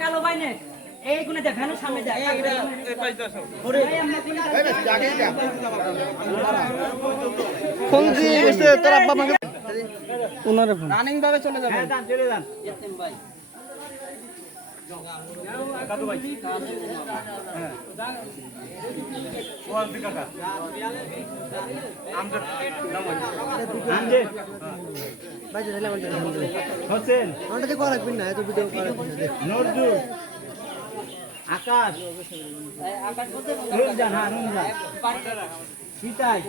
কালো বাইনে এই গুনে দেখ ভ্যানের সামনে যায় ফোন দিয়ে গেছে তোর আব্বা আমাকে ওনারে ফোন রানিং ভাবে চলে যাবেন চলে যান ভাই কাদু ভাই হ্যাঁ ওয়ান কাকা আমজাদ নাম আমজাদ বাইরে দিলে আমাদের হোসেন আমাদের করা লাগবে না এত ভিডিও করা নজরুল আকাশ আকাশ বলতে রমজান হ্যাঁ রমজান সীতাই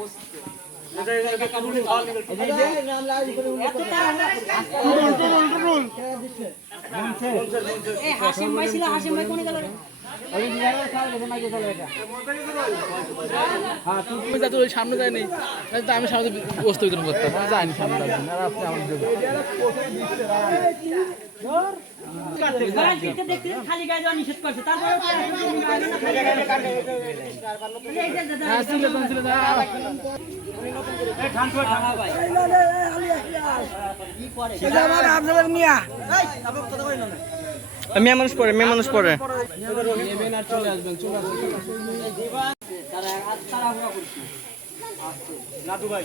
হাসিম ভাই ছিল হাসিম ভাই কোনে গেল রে সামনে যায় নেই আমি সামনে বসতে বিতরণ করতাম যাইনি সামনে আপনি আমার খালি গায়ে যাওয়া নিষেধ করছে তারপরে মেয়ে মানুষ পড়ে চলে আসবেন নাদু ভাই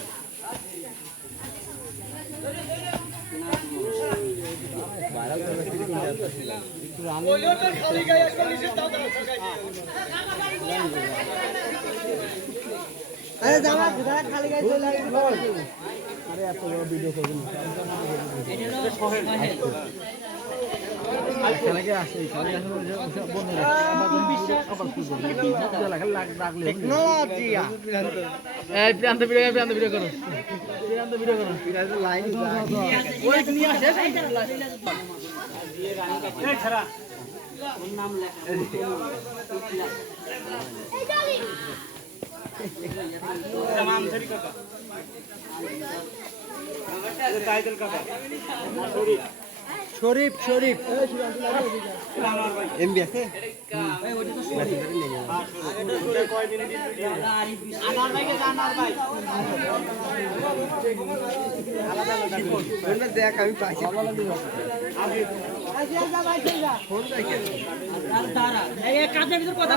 খালি গায়ে চলে আরে এত বড় ভিডিও করবেন খেলাকে আসে খেলাকে আসে বন্ধ টেকনোলজি এই প্রান্ত ভিডিও করো লাইন ওই নিয়ে আসে এই ছাড়া নাম লেখা নাম ধরি কাকা টাইটেল কাকা শরীফ এমবি আছে দেখ আমি পাইছি কাজের ভিতর কথা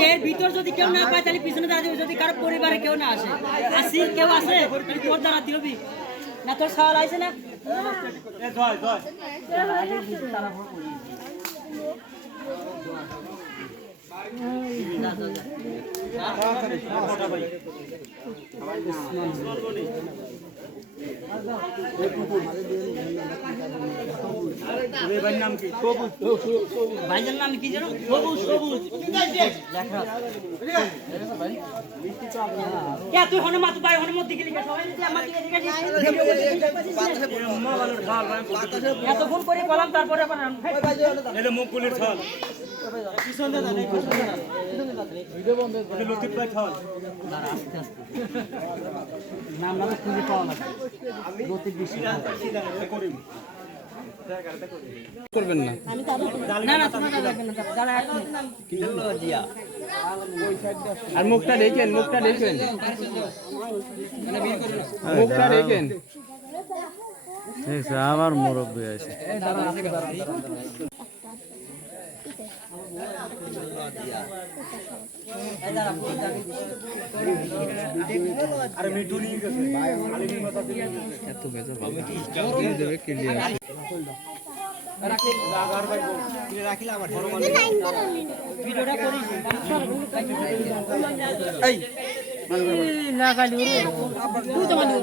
এর ভিতর যদি কেউ না পায় তাহলে পিছনে দাঁড়িয়ে যদি কারো পরিবারে কেউ না আসে আসি কেউ আসে তোর দাঁড়াতে হবি না তোর সওয়াল আছে না নাম কি ভাইজার নাম কি জানো সবুজ তুই হনে মাতু ভাই হনে মধ্যে গেলি সবাই আমার দিকে এতক্ষণ করে বললাম তারপরে মুখগুলির ছল লতিফ ভাই ছল নাম নাম খুঁজে পাওয়া লাগে লতিফ বিশ্বাস করবেন না না তোমার লাগবে না দাঁড়া আর মুখটা দেখেন আমার মুরব্বী আছে আরে মিঠু নিয়ে গেছে এত বেজা ভালো দেবে ক্লিয়ার ভিডিওটা করিস এই না গালি তুই তো মানি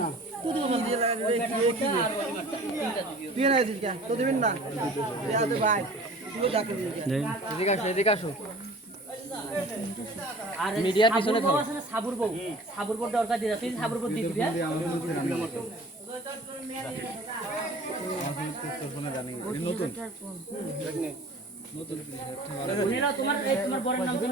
তুই না আছিস কেন তো দিবেন না ভাই এদিকে আসো আর মিডিয়ার পিছনে থাকো সাবুর বউ দরকার দিয়ে তুই সাবুর বউ দিয়ে দিবি তোমার বড়ের নাম কি